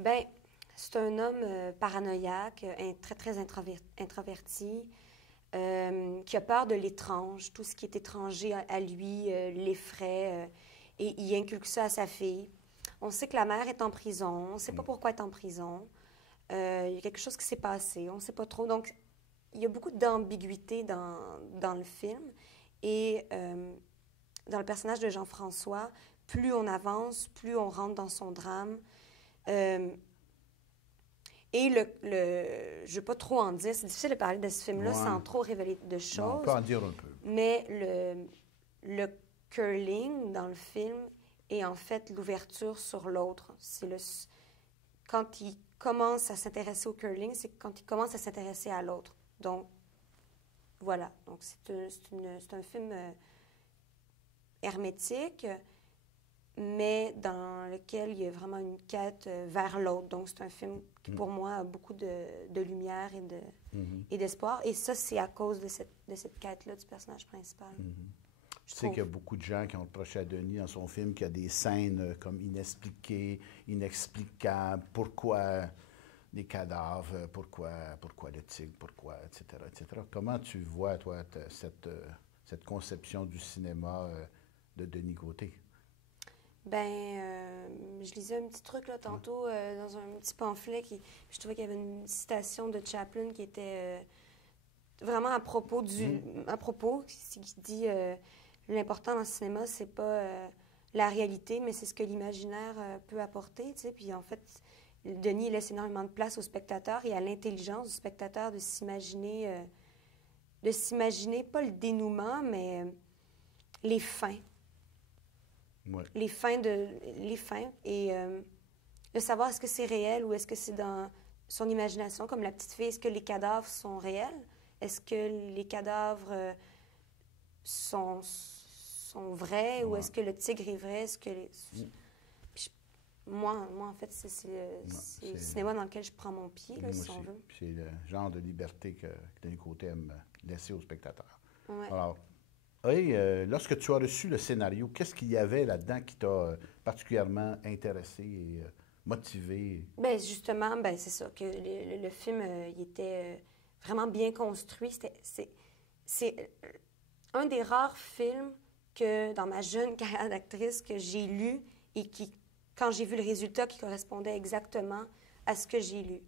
Ben, c'est un homme paranoïaque, très, très introverti, qui a peur de l'étrange. Tout ce qui est étranger à lui l'effraie, et il inculque ça à sa fille. On sait que la mère est en prison, on ne sait pas pourquoi elle est en prison. Il y a quelque chose qui s'est passé, on ne sait pas trop. Donc, il y a beaucoup d'ambiguïté dans le film. Et dans le personnage de Jean-François, plus on avance, plus on rentre dans son drame. Et je ne veux pas trop en dire, c'est difficile de parler de ce film-là sans trop révéler de choses. Non, on peut en dire un peu. Mais le curling dans le film est en fait l'ouverture sur l'autre. Quand il commence à s'intéresser au curling, c'est quand il commence à s'intéresser à l'autre. Donc, voilà. Donc, c'est un film hermétique, mais dans lequel il y a vraiment une quête vers l'autre. Donc, c'est un film qui, pour moi, a beaucoup de lumière et d'espoir. Et ça, c'est à cause de cette quête-là du personnage principal. Je sais qu'il y a beaucoup de gens qui ont reproché à Denis dans son film qu'il y a des scènes comme inexpliquées, inexplicables. Pourquoi les cadavres? Pourquoi le tigre? Pourquoi? Etc., etc. Comment tu vois, toi, cette conception du cinéma de Denis Côté? Je lisais un petit truc là, tantôt dans un petit pamphlet. Je trouvais qu'il y avait une citation de Chaplin qui était vraiment à propos qui dit l'important dans le cinéma, c'est pas la réalité, mais c'est ce que l'imaginaire peut apporter. Tu sais. Puis en fait, Denis laisse énormément de place au spectateur et à l'intelligence du spectateur de s'imaginer, pas le dénouement, mais les fins. Ouais. Les fins. Et de savoir est-ce que c'est réel ou est-ce que c'est dans son imagination, comme la petite fille. Est-ce que les cadavres sont réels? Est-ce que les cadavres sont vrais? Ou est-ce que le tigre est vrai? Est-ce que moi, en fait, c'est le cinéma dans lequel je prends mon pied, là, si on veut. C'est le genre de liberté que Denis Côté aime laisser aux spectateurs. Ouais. Alors, oui, lorsque tu as reçu le scénario, qu'est-ce qu'il y avait là-dedans qui t'a particulièrement intéressé et motivé? Bien, justement, c'est ça, que le film, il était vraiment bien construit. C'est un des rares films que, dans ma jeune carrière d'actrice, que j'ai lu et qui, quand j'ai vu le résultat, qui correspondait exactement à ce que j'ai lu.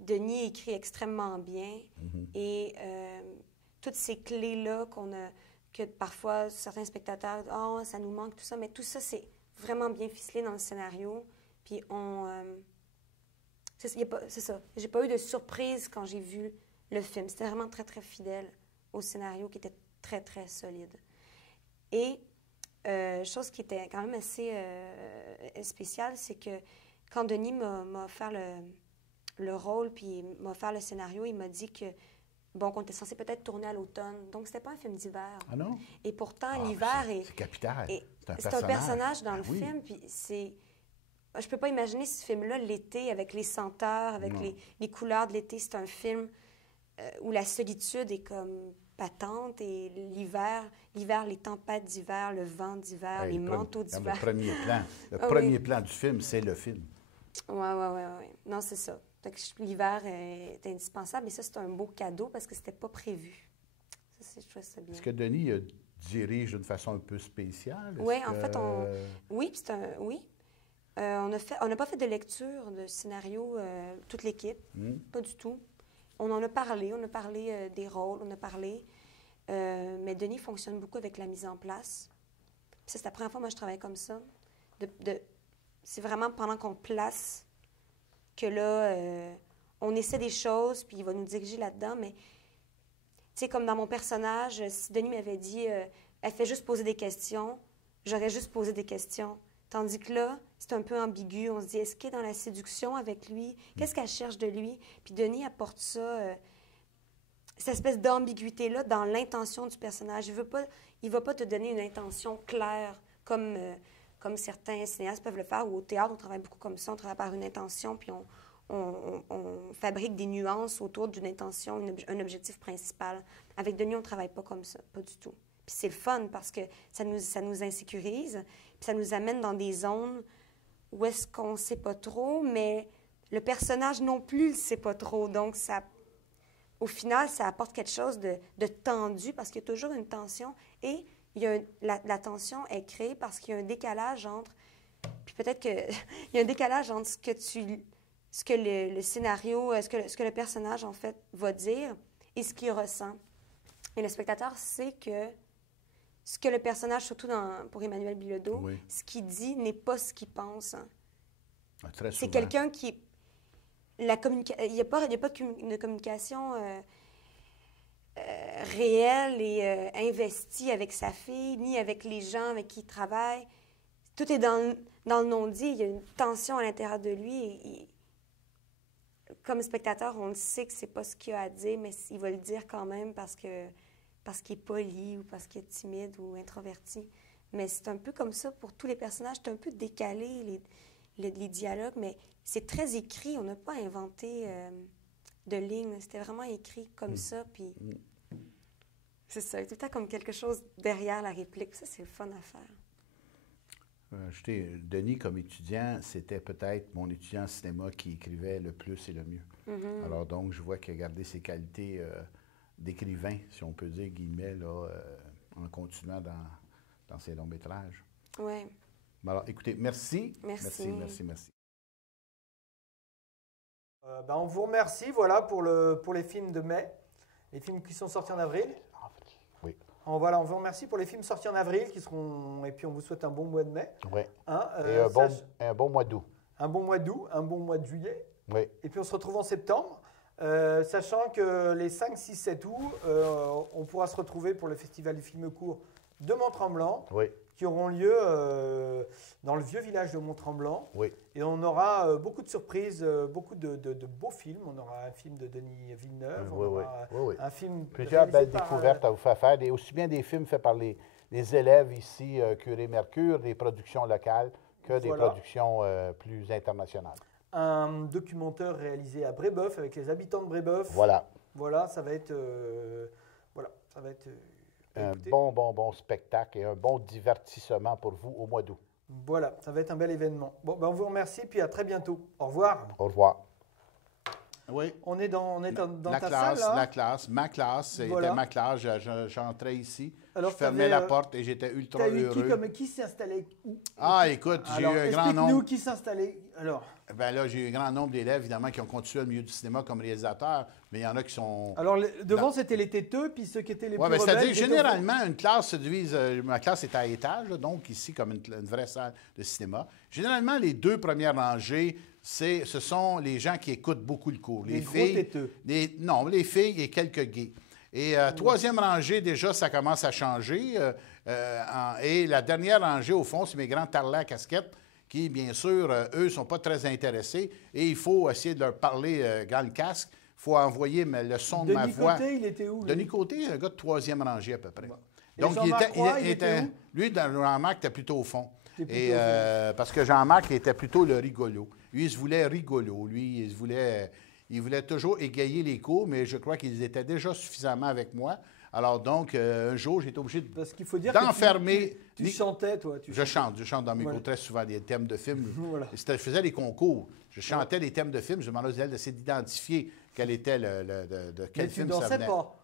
Denis écrit extrêmement bien et toutes ces clés-là que parfois certains spectateurs disent « Oh, ça nous manque, tout ça », mais tout ça, c'est vraiment bien ficelé dans le scénario. Puis c'est ça. J'ai pas eu de surprise quand j'ai vu le film. C'était vraiment très, très fidèle au scénario qui était très, très solide. Et chose qui était quand même assez spéciale, c'est que quand Denis m'a offert le rôle puis m'a offert le scénario, il m'a dit que qu'on était censé peut-être tourner à l'automne. Donc, c'était pas un film d'hiver. Ah non? Et pourtant, l'hiver c'est capital. C'est un personnage dans le film, puis c'est... Je peux pas imaginer ce film-là l'été, avec les senteurs, avec les couleurs de l'été. C'est un film où la solitude est comme patente et l'hiver, les tempêtes d'hiver, le vent d'hiver, les manteaux d'hiver. Le premier plan du film, c'est le film. Oui. Non, c'est ça. L'hiver est indispensable, et ça, c'est un beau cadeau parce que c'était pas prévu. Ça, je trouve ça bien. Est-ce que Denis dirige d'une façon un peu spéciale? Oui, en fait, oui, on n'a pas fait de lecture de scénario, toute l'équipe, pas du tout. On en a parlé, des rôles, mais Denis fonctionne beaucoup avec la mise en place. Puis ça, c'est la première fois que moi je travaille comme ça. C'est vraiment pendant qu'on place que là, on essaie des choses, puis il va nous diriger là-dedans, mais tu sais, comme dans mon personnage, si Denis m'avait dit elle fait juste poser des questions, j'aurais juste posé des questions. Tandis que là, c'est un peu ambigu. On se dit, est-ce qu'elle est dans la séduction avec lui? Qu'est-ce qu'elle cherche de lui? Puis Denis apporte ça, cette espèce d'ambiguïté-là dans l'intention du personnage. Il va pas te donner une intention claire comme certains cinéastes peuvent le faire, ou au théâtre, on travaille beaucoup comme ça. On travaille par une intention, puis on fabrique des nuances autour d'une intention, un objectif principal. Avec Denis, on ne travaille pas comme ça, pas du tout. Puis c'est le fun parce que ça nous insécurise, puis ça nous amène dans des zones où est-ce qu'on ne sait pas trop, mais le personnage non plus ne le sait pas trop. Donc, au final, ça apporte quelque chose de tendu parce qu'il y a toujours une tension et la tension est créée parce qu'il y a un décalage entre... Puis peut-être qu'il y a un décalage entre ce que le scénario, ce que le personnage, en fait, va dire et ce qu'il ressent. Et le spectateur sait que ce que le personnage, surtout pour Emmanuel Bilodeau, oui. Ce qu'il dit n'est pas ce qu'il pense. C'est quelqu'un qui... Il n'y a pas de communication réelle et investie avec sa fille, ni avec les gens avec qui il travaille. Tout est dans le non-dit. Il y a une tension à l'intérieur de lui. Et comme spectateur, on le sait que c'est pas ce qu'il a à dire, mais il va le dire quand même parce qu'il est poli ou parce qu'il est timide ou introverti. Mais c'est un peu comme ça pour tous les personnages. C'est un peu décalé, les dialogues, mais c'est très écrit. On n'a pas inventé de lignes. C'était vraiment écrit comme ça. Puis c'est ça. Tout le temps comme quelque chose derrière la réplique. Ça, c'est le fun à faire. Denis, comme étudiant, c'était peut-être mon étudiant en cinéma qui écrivait le plus et le mieux. Mm-hmm. Alors donc, je vois qu'il a gardé ses qualités d'écrivain, si on peut dire, guillemets, là, en continuant dans ses longs métrages. Oui. Alors, écoutez, merci. Merci. On vous remercie, voilà, pour les films de mai, les films qui sont sortis en avril. Oui. Voilà, on vous remercie pour les films sortis en avril et puis on vous souhaite un bon mois de mai. Oui. Et un bon mois d'août. Un bon mois d'août, un bon mois de juillet. Oui. Et puis on se retrouve en septembre, sachant que les 5, 6, 7 août, on pourra se retrouver pour le Festival du film court de Mont-Tremblant, oui. qui auront lieu dans le vieux village de Mont-Tremblant. Oui. Et on aura beaucoup de surprises, beaucoup de beaux films. On aura un film de Denis Villeneuve, on aura un film... Plusieurs belles découvertes à vous faire faire, aussi bien des films faits par les élèves ici, Curé Mercure, des productions locales, que des productions plus internationales. Un documentaire réalisé à Brébeuf, avec les habitants de Brébeuf. Voilà, ça va être... un bon spectacle et un bon divertissement pour vous au mois d'août. Voilà, ça va être un bel événement. Bon, on vous remercie, puis à très bientôt. Au revoir. Au revoir. Oui. On est dans ta classe, salle, là. Ma classe, c'était ma classe. J'entrais ici, alors, je fermais la porte et j'étais ultra heureux. Qui s'est installé où? Écoute, j'ai eu un grand nombre... Explique-nous qui s'est installé, alors. Ben là, j'ai eu un grand nombre d'élèves, évidemment, qui ont continué au milieu du cinéma comme réalisateurs, mais il y en a qui sont... Alors, devant, c'était les têteux, puis ceux qui étaient les plus rebelles... c'est-à-dire, généralement, une classe se divise... ma classe est à étage, donc ici, comme une vraie salle de cinéma. Généralement, les 2 premières rangées, ce sont les gens qui écoutent beaucoup le cours. Les filles, gros têteux. Non, les filles et quelques gays. Et 3e rangée, déjà, ça commence à changer. Et la dernière rangée, au fond, c'est mes grands tarlats à casquette qui, bien sûr, eux, ne sont pas très intéressés. Et il faut essayer de leur parler dans le casque. Il faut envoyer le son de ma voix. Denis Côté, il était où? Denis Côté, un gars de 3e rangée à peu près. Et donc, il était où? Lui, Jean-Marc était plutôt au fond. Parce que Jean-Marc était plutôt le rigolo. Lui, il se voulait rigolo. Lui, il voulait toujours égayer les cours, mais je crois qu'ils étaient déjà suffisamment avec moi. Alors donc, un jour, j'étais obligé d'enfermer... Tu chantais, toi? Je chante dans mes cours très souvent des thèmes de films. Je faisais des concours. Je chantais les thèmes de films. Je demandais aux élèves d'essayer d'identifier quel était de quel film ça venait. Mais tu dansais pas?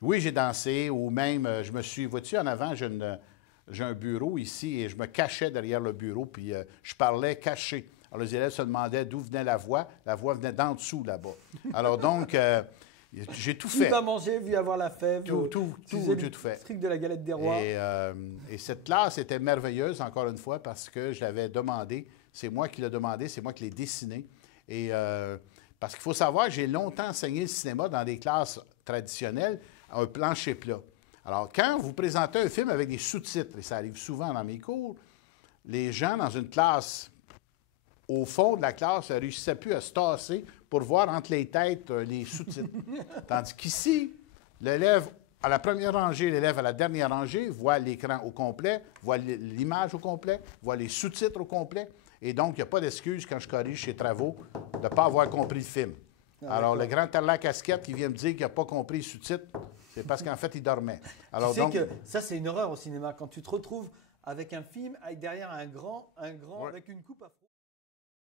Oui, j'ai dansé, ou même, je me suis... Vois-tu, en avant, j'ai un bureau ici et je me cachais derrière le bureau, puis je parlais caché. Alors, les élèves se demandaient d'où venait la voix. La voix venait d'en dessous, là-bas. Alors, donc, j'ai tout fait. Vu à manger, vu avoir la fève. J'ai tout fait. Le truc de la galette des rois. Et cette classe était merveilleuse, encore une fois, parce que je l'avais demandé. C'est moi qui l'ai demandé, c'est moi qui l'ai dessiné. Et parce qu'il faut savoir que j'ai longtemps enseigné le cinéma dans des classes traditionnelles, à un plancher plat. Alors, quand vous présentez un film avec des sous-titres, et ça arrive souvent dans mes cours, les gens dans une classe, au fond de la classe, ne réussissaient plus à se tasser pour voir entre les têtes les sous-titres. Tandis qu'ici, l'élève à la première rangée, l'élève à la dernière rangée voit l'écran au complet, voit l'image au complet, voit les sous-titres au complet. Et donc, il n'y a pas d'excuse quand je corrige ses travaux de ne pas avoir compris le film. Alors, le grand tarlat casquette qui vient me dire qu'il n'a pas compris les sous-titres, c'est parce qu'en fait, il dormait. Alors, tu sais que ça, c'est une horreur au cinéma. Quand tu te retrouves avec un film, avec derrière un grand avec une coupe afro.